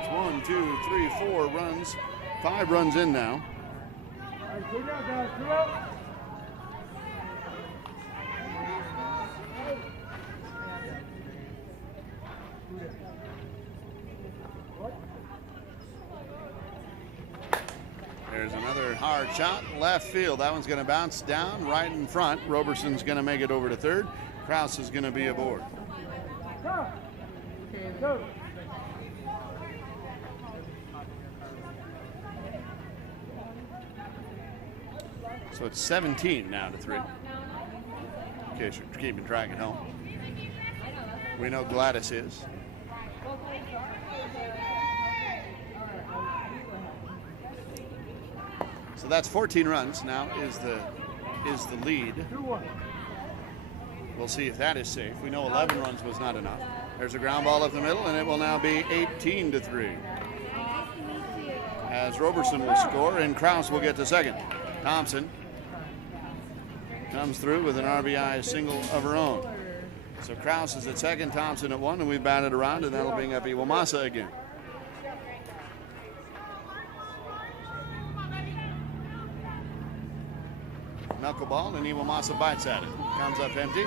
It's 1, 2, 3, 4 runs. 5 runs in now. There's another hard shot, left field. That one's going to bounce down right in front. Roberson's going to make it over to 3rd. Krause is going to be aboard. So it's 17 now to 3. In case you're keeping track at home. We know Gladys is. So that's 14 runs now is the lead. We'll see if that is safe. We know 11 runs was not enough. There's a ground ball up the middle, and it will now be 18-3. As Roberson will score, and Krause will get to second. Thompson comes through with an RBI single of her own. So Krause is at second, Thompson at 1, and we've batted around, and that'll bring up Iwamasa again. Knuckleball, and Iwamasa bites at it. Comes up empty.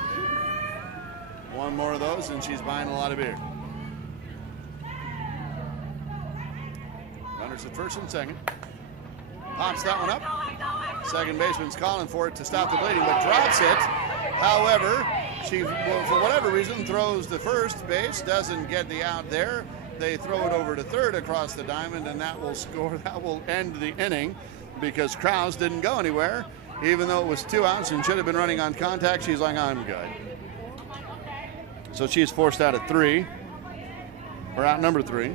One more of those, and she's buying a lot of beer. Runners at first and second. Pops that one up. Second baseman's calling for it to stop the bleeding, but drops it. However, she, for whatever reason, throws to first base, doesn't get the out there. They throw it over to 3rd across the diamond, and that will score. That will end the inning because Krause didn't go anywhere. Even though it was 2 outs and should have been running on contact, she's like, I'm good. So she's forced out at 3, or out number 3.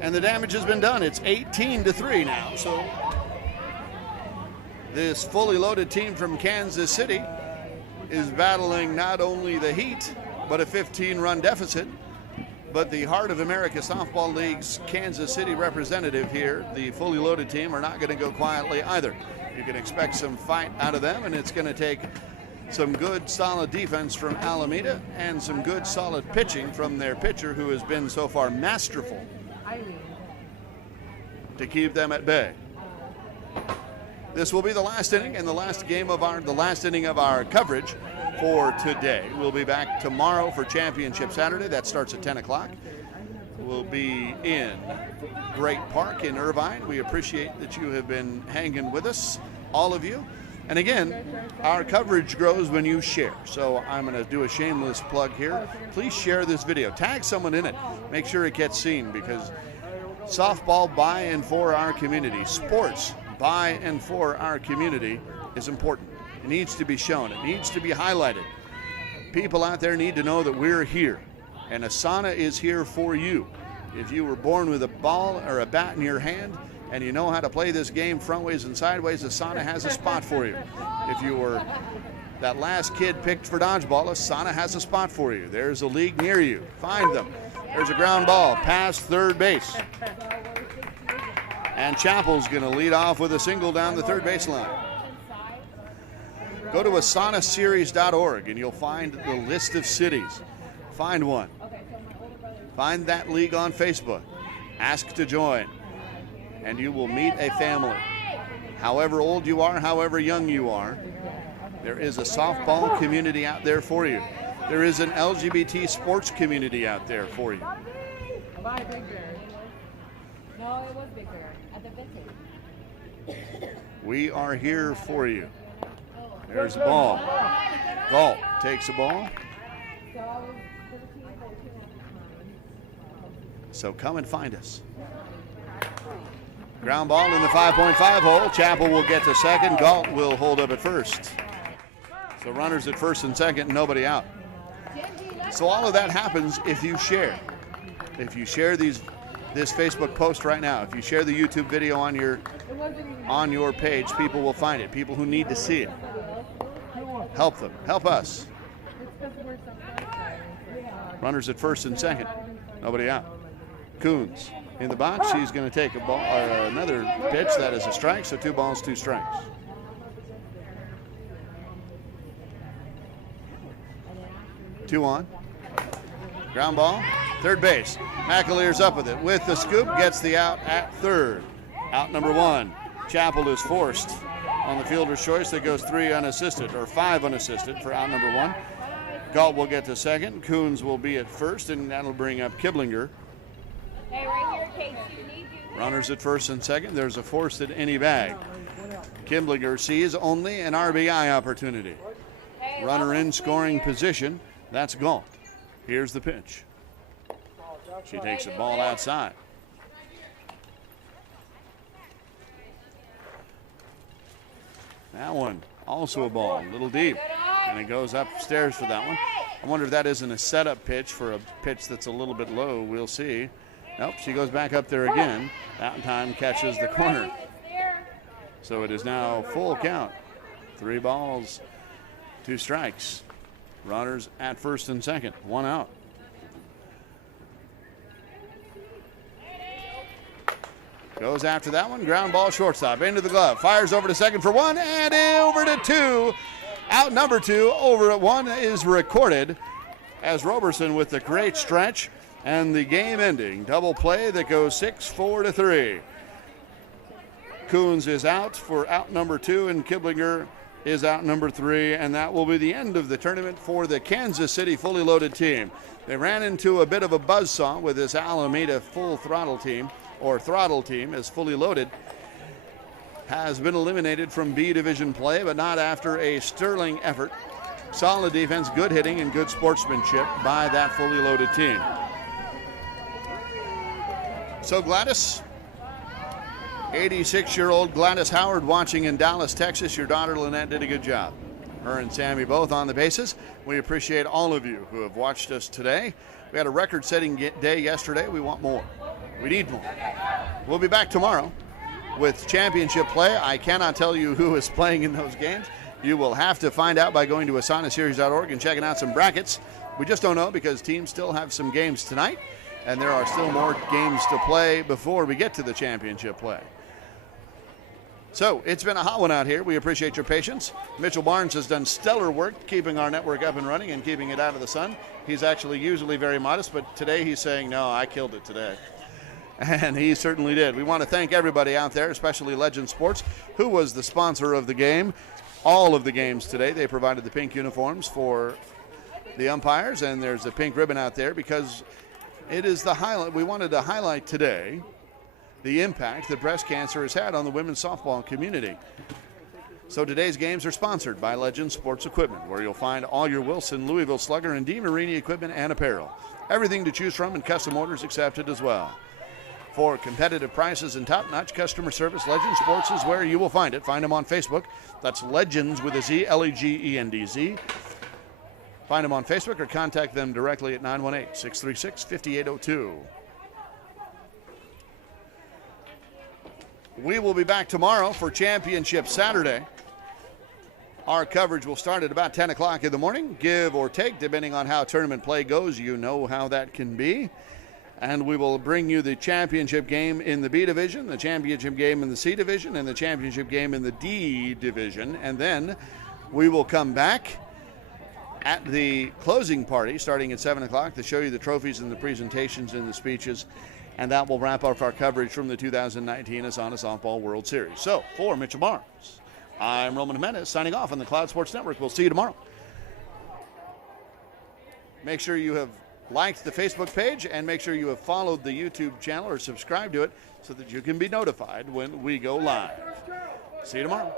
And the damage has been done. It's 18-3 now. So this fully loaded team from Kansas City is battling not only the heat, but a 15-run deficit. But the Heart of America Softball League's Kansas City representative here, the fully loaded team, are not going to go quietly either. You can expect some fight out of them, and it's going to take some good, solid defense from Alameda and some good, solid pitching from their pitcher, who has been so far masterful to keep them at bay. This will be the last inning and the last inning of our coverage for today. We'll be back tomorrow for Championship Saturday. That starts at 10 o'clock. We'll be in Great Park in Irvine. We appreciate that you have been hanging with us, all of you. And again, our coverage grows when you share. So I'm going to do a shameless plug here. Please share this video. Tag someone in it. Make sure it gets seen, because softball by and for our community, sports by and for our community is important. It needs to be shown. It needs to be highlighted. People out there need to know that we're here, and ASANA is here for you. If you were born with a ball or a bat in your hand and you know how to play this game frontways and sideways, ASANA has a spot for you. If you were that last kid picked for dodgeball, ASANA has a spot for you. There's a league near you. Find them. There's a ground ball past third base. And Chapel's going to lead off with a single down the third baseline. Go to asanaseries.org and you'll find the list of cities. Find one. Find that league on Facebook. Ask to join. And you will meet a family. However old you are, however young you are, there is a softball community out there for you. There is an LGBT sports community out there for you. Bye, Big Bear. No, it was Big Bear at the vintage. We are here for you. There's the ball. Galt takes the ball. So come and find us. Ground ball in the 5.5 hole. Chapel will get to second. Galt will hold up at first. So runners at first and second, nobody out. So all of that happens if you share. If you share this Facebook post right now, if you share the YouTube video on your page, people will find it. People who need to see it. Help them. Help us. Runners at first and second, nobody out. Coons in the box. He's going to take another pitch. That is a strike. So 2 balls, 2 strikes. Two on. Ground ball. Third base. McAleer's up with it. With the scoop, gets the out at third. Out number 1. Chapel is forced on the fielder's choice. That goes 3 unassisted, or 5 unassisted for out number 1. Galt will get to second. Coons will be at first, and that'll bring up Kiblinger. Hey, right here, Casey, you need you. Runners at first and second. There's a forced at any bag. Kiblinger sees only an RBI opportunity. Runner in scoring position. That's Galt. Here's the pitch. She takes the ball outside. That one, also a ball, a little deep. And it goes upstairs for that one. I wonder if that isn't a setup pitch for a pitch that's a little bit low. We'll see. Nope, she goes back up there again. That time catches the corner. So it is now full count. 3 balls, 2 strikes. Runners at first and second. 1 out. Goes after that one. Ground ball shortstop. Into the glove. Fires over to second for 1 and over to 2. Out number 2. Over at 1 is recorded as Roberson with the great stretch and the game-ending double play that goes 6-4 to 3. Coons is out for out number 2 and Kiblinger is out number 3, and that will be the end of the tournament for the Kansas City fully loaded team. They ran into a bit of a buzzsaw with this Alameda full throttle team, or throttle team, as fully loaded has been eliminated from B division play, but not after a sterling effort. Solid defense, good hitting, and good sportsmanship by that fully loaded team. So Gladys, 86-year-old Gladys Howard watching in Dallas, Texas. Your daughter Lynette did a good job. Her and Sammy both on the bases. We appreciate all of you who have watched us today. We had a record-setting day yesterday. We want more. We need more. We'll be back tomorrow with championship play. I cannot tell you who is playing in those games. You will have to find out by going to asanaseries.org and checking out some brackets. We just don't know because teams still have some games tonight, and there are still more games to play before we get to the championship play. So it's been a hot one out here. We appreciate your patience. Mitchell Barnes has done stellar work keeping our network up and running and keeping it out of the sun. He's actually usually very modest, but today he's saying, no, I killed it today. And he certainly did. We want to thank everybody out there, especially Legend Sports, who was the sponsor of the game. All of the games today, they provided the pink uniforms for the umpires, and there's a pink ribbon out there because it is the highlight. We wanted to highlight today the impact that breast cancer has had on the women's softball community. So today's games are sponsored by Legend Sports Equipment, where you'll find all your Wilson, Louisville Slugger, and DeMarini equipment and apparel. Everything to choose from and custom orders accepted as well. For competitive prices and top-notch customer service, Legend Sports is where you will find it. Find them on Facebook. That's Legends with a Z, L-E-G-E-N-D-Z. Find them on Facebook or contact them directly at 918-636-5802. We will be back tomorrow for Championship Saturday. Our coverage will start at about 10 o'clock in the morning, give or take, depending on how tournament play goes. You know how that can be. And we will bring you the championship game in the B division, the championship game in the C division, and the championship game in the D division. And then we will come back at the closing party starting at 7 o'clock to show you the trophies and the presentations and the speeches. And that will wrap up our coverage from the 2019 ASANA Softball World Series. So, for Mitchell Barnes, I'm Roman Jimenez signing off on the Cloud Sports Network. We'll see you tomorrow. Make sure you have liked the Facebook page and make sure you have followed the YouTube channel or subscribed to it so that you can be notified when we go live. See you tomorrow.